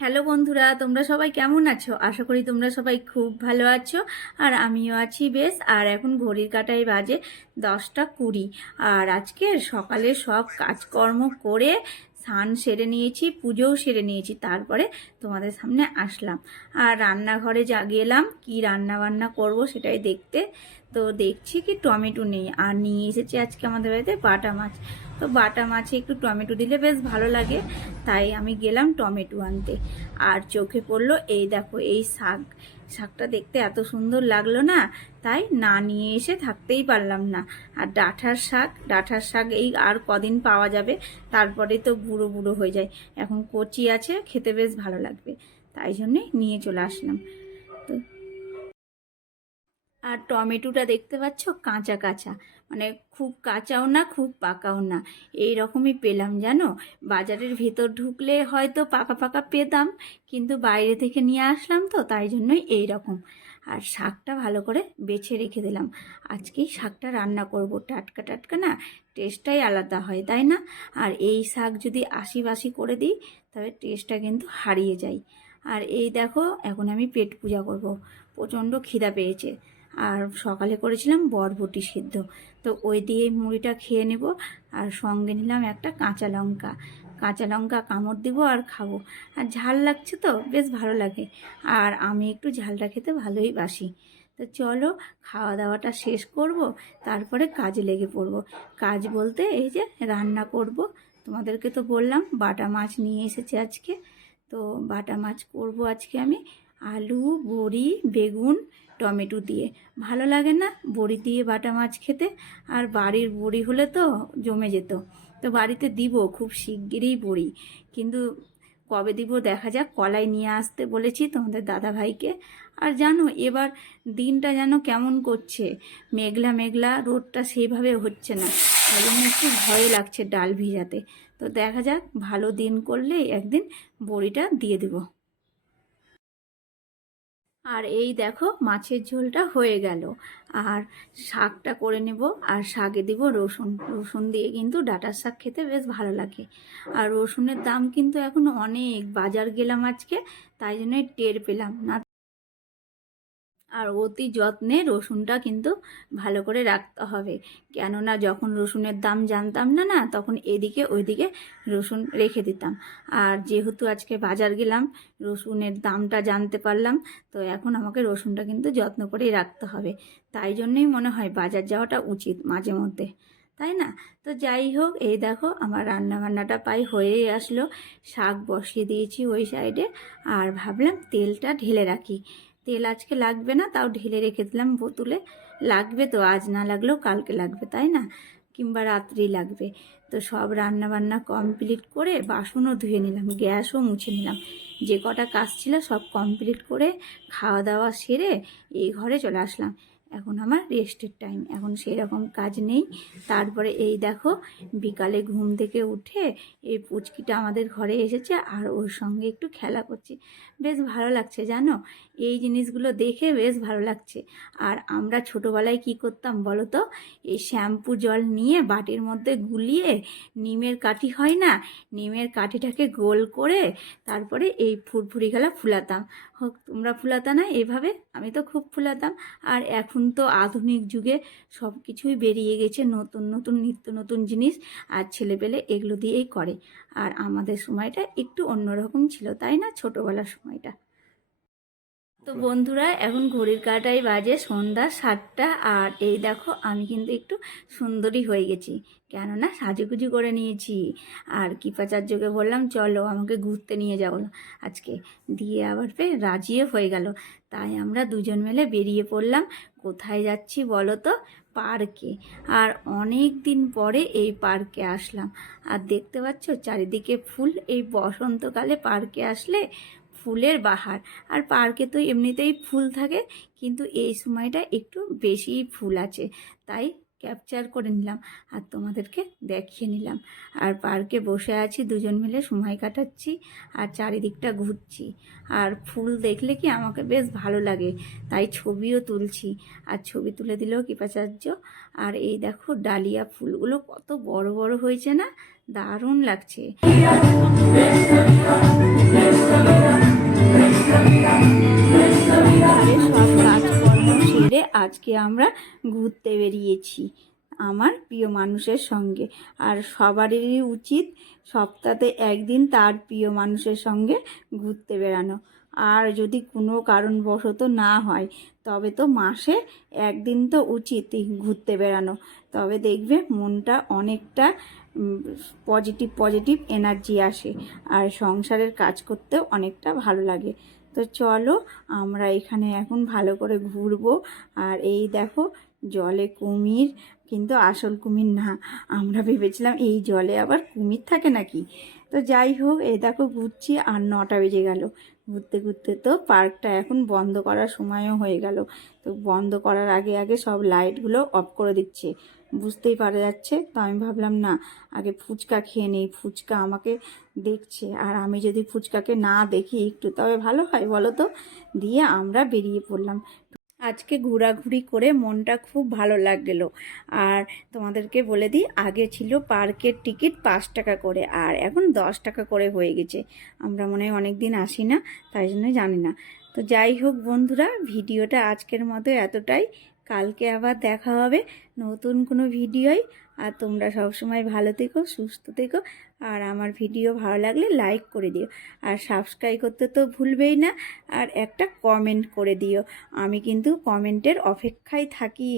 Hello বন্ধুরা, তোমরা সবাই কেমন আছো? আশা করি তোমরা সবাই খুব ভালো আছো। আর আমিও আছি বেশ। আর এখন ঘড়ির কাঁটায় বাজে 10টা 20। আর আজকে সকালে সব কাজকর্ম করে স্নান সেরে নিয়েছি, পুজোও সেরে নিয়েছি, তারপরে তোমাদের সামনে আসলাম। আর রান্নাঘরে গেলাম কি রান্না বান্না করব সেটাই দেখতে। তো দেখছি কি টমেটো নেই, আর নিয়ে এসেছি আজকে আমাদের বাড়িতে বাটা মাছ। তো বাটা মাছে একটু টমেটো দিলে বেশ ভালো লাগে, তাই আমি গেলাম টমেটো আনতে। আর চোখে পড়লো এই দেখো এই শাকটা দেখতে এত সুন্দর লাগলো না, তাই না নিয়ে এসে থাকতেই পারলাম না। আর ডাঁটার শাক এই আর কদিন পাওয়া যাবে, তারপরে তো বুড়ো বুড়ো হয়ে যায়। এখন কচি আছে, খেতে বেশ ভালো লাগবে, তাই জন্যে নিয়ে চলে আসলাম। তো আর টমেটোটা দেখতে পাচ্ছ কাঁচা কাঁচা, মানে খুব কাঁচাও না খুব পাকাও না, এই রকমই পেলাম জানো। বাজারের ভেতর ঢুকলে হয়তো পাকা পাকা পেতাম, কিন্তু বাইরে থেকে নিয়ে আসলাম তো তাই জন্যই এই রকম। আর শাকটা ভালো করে বেছে রেখে দিলাম, আজকেই শাকটা রান্না করব। টাটকা টাটকা না, টেস্টটাই আলাদা হয় তাই না? আর এই শাক যদি আশি বাসি করে দিই তবে টেস্টটা কিন্তু হারিয়ে যায়। আর এই দেখো এখন আমি পেট পূজা করব, প্রচণ্ড খিদা পেয়েছে। আর সকালে করেছিলাম বরবটি সিদ্ধ, তো ওই দিয়ে মুড়িটা খেয়ে নেব। আর সঙ্গে নিলাম একটা কাঁচা লঙ্কা কামড় দিব আর খাবো। আর ঝাল লাগছে তো বেশ ভালো লাগে, আর আমি একটু ঝালটা খেতে ভালোই বাসি। তো চলো খাওয়া দাওয়াটা শেষ করব, তারপরে কাজে লেগে পড়ব। কাজ বলতে এই যে রান্না করব। তোমাদেরকে তো বললাম বাটা মাছ নিয়ে এসেছে আজকে, তো বাটা মাছ করব আজকে আমি আলু, বড়ি, বেগুন, টমেটো দিয়ে। ভালো লাগে না বড়ি দিয়ে বাটা মাছ খেতে? আর বাড়ির বড়ি হলে তো জমে যেত। তো বাড়িতে দিব খুব শিগগিরই বড়ি, কিন্তু কবে দিব দেখা যাক। কলাই নিয়ে আসতে বলেছি তোমাদের দাদা ভাইকে। আর জানো এবার দিনটা যেন কেমন করছে, মেঘলা মেঘলা, রোদটা সেইভাবে হচ্ছে না, তাই জন্য একটু ভয় লাগছে ডাল ভিজাতে। তো দেখা যাক, ভালো দিন করলে একদিন বড়িটা দিয়ে দেবো। আর এই দেখো মাছের ঝোলটা হয়ে গেল, আর শাকটা করে নেব। আর শাকে দিব রসুন, রসুন দিয়ে কিন্তু ডাঁটার শাক খেতে বেশ ভালো লাগে। আর রসুনের দাম কিন্তু এখন অনেক, বাজার গেলাম আজকে তাই জন্যই টের পেলাম না। আর অতি যত্নে রসুনটা কিন্তু ভালো করে রাখতে হবে, কেননা যখন রসুনের দাম জানতাম না না তখন এদিকে ওইদিকে রসুন রেখে দিতাম। আর যেহেতু আজকে বাজার গেলাম, রসুনের দামটা জানতে পারলাম, তো এখন আমাকে রসুনটা কিন্তু যত্ন করেই রাখতে হবে। তাই জন্যই মনে হয় বাজার যাওয়াটা উচিত মাঝে মধ্যে, তাই না? তো যাই হোক, এই দেখো আমার রান্না বান্নাটা প্রায় হয়েই আসলো। শাক বসিয়ে দিয়েছি ওই সাইডে, আর ভাবলাম তেলটা ঢেলে রাখি। তেল আজকে লাগবে না, তাও ঢেলে রেখে দিলাম বোতলে। লাগবে তো, আজ না লাগলেও কালকে লাগবে তাই না, কিংবা রাত্রি লাগবে। তো সব রান্না বান্না কমপ্লিট করে বাসনও ধুয়ে নিলাম, গ্যাসও মুছে নিলাম, যে কটা কাজ ছিল সব কমপ্লিট করে খাওয়া দাওয়া সেরে এই ঘরে চলে আসলাম। এখন আমার রেস্টের টাইম, এখন সেই রকম কাজ নেই। তারপরে এই দেখো বিকালে ঘুম থেকে উঠে এই পুচকিটা আমাদের ঘরে এসেছে, আর ওর সঙ্গে একটু খেলা করছি, বেশ ভালো লাগছে জানো। এই জিনিসগুলো দেখে বেশ ভালো লাগছে। আর আমরা ছোটোবেলায় কি করতাম বলো তো, এই শ্যাম্পু জল নিয়ে বাটির মধ্যে গুলিয়ে নিমের কাঠি হয় না, নিমের কাঠিটাকে গোল করে তারপরে এই ফুরফুরি খেলা ফুলাতাম। হোক তোমরা ফুলাতা না এভাবে? আমি তো খুব ফুলাতাম। আর এখন তো আধুনিক যুগে সব কিছুই বেরিয়ে গেছে, নতুন নতুন নিত্য নতুন জিনিস, আর ছেলেপেলে এগুলো দিয়েই করে। আর আমাদের সময়টা একটু অন্যরকম ছিল তাই না, ছোটোবেলার সময়টা। তো বন্ধুরা এখন ঘড়ির কাঁটায় বাজে সন্ধ্যা 7টা, আর এই দেখো আমি কিন্তু একটু সুন্দরী হয়ে গেছি, কেননা সাজুগুজু করে নিয়েছি। আর কৃপাচার্যকে বললাম চলো আমাকে ঘুরতে নিয়ে যাবো আজকে, দিয়ে আবার রাজিও হয়ে গেল। তাই আমরা দুজন মিলে বেরিয়ে পড়লাম। কোথায় যাচ্ছি বলো তো? পার্কে। আর অনেক দিন পরে এই পার্কে আসলাম। আর দেখতে পাচ্ছ চারিদিকে ফুল, এই বসন্তকালে পার্কে আসলে ফুলের বাহার। আর পার্কে তো এমনিতেই ফুল থাকে, কিন্তু এই সময়টা একটু বেশিই ফুল আছে, তাই ক্যাপচার করে নিলাম আর তোমাদেরকে দেখিয়ে নিলাম। আর পার্কে বসে আছি দুজন মিলে সময় কাটাচ্ছি, আর চারিদিকটা ঘুরছি। আর ফুল দেখলে কি আমাকে বেশ ভালো লাগে, তাই ছবিও তুলছি। আর ছবি তুলে দিলেও কৃপাচার্য। আর এই দেখো ডালিয়া ফুলগুলো কত বড় বড় হয়েছে না, দারুণ লাগছে। আজকে আমরা ঘুরতে বেরিয়েছি আমার প্রিয় মানুষের সঙ্গে। আর সবারই উচিত সপ্তাহে একদিন তার প্রিয় মানুষের সঙ্গে ঘুরতে বেরানো। আর যদি কোনো কারণবশত না হয় তবে তো মাসে একদিন তো উচিতই ঘুরতে বেরানো। তবে দেখবে মনটা অনেকটা পজিটিভ পজিটিভ এনার্জি আসে, আর সংসারের কাজ করতেও অনেকটা ভালো লাগে। তো চলো আমরা এখানে এখন ভালো করে ঘুরবো। আর এই দেখো জলে কুমির, কিন্তু আসল কুমির না। আমরা ভেবেছিলাম এই জলে আবার কুমির থাকে নাকি। তো যাই হোক, এই দেখো ঘুরছি, আর 9টা বেজে গেল। ঘুরতে ঘুরতে তো পার্কটা এখন বন্ধ করার সময়ও হয়ে গেল। তো বন্ধ করার আগে আগে সব লাইটগুলো অফ করে দিচ্ছে, বুঝতেই পারা যাচ্ছে। তো আমি ভাবলাম না, আগে ফুচকা খেয়ে নেই। ফুচকা আমাকে দেখছে, আর আমি যদি ফুচকাকে না দেখি একটু তবে ভালো হয় বলো তো। দিয়ে আমরা বেরিয়ে পড়লাম। আজকে ঘোরাঘুরি করে মনটা খুব ভালো লাগলো। আর তোমাদেরকে বলে দিই, আগে ছিল পার্কের টিকিট 5 টাকা করে, আর এখন 10 টাকা করে হয়ে গেছে। আমরা মনে হয় অনেক দিন আসি না, তাই জন্য জানি না। তো যাই হোক বন্ধুরা, ভিডিওটা আজকের মতো এতটাই। কালকে আবার দেখা হবে নতুন কোনো ভিডিওয়। আর তোমরা সবসময় ভালো থেকো, সুস্থ থেকো। আর আমার ভিডিও ভালো লাগলে লাইক করে দিও, আর সাবস্ক্রাইব করতে তো ভুলবেই না। আর একটা কমেন্ট করে দিও, আমি কিন্তু কমেন্টের অপেক্ষায় থাকি।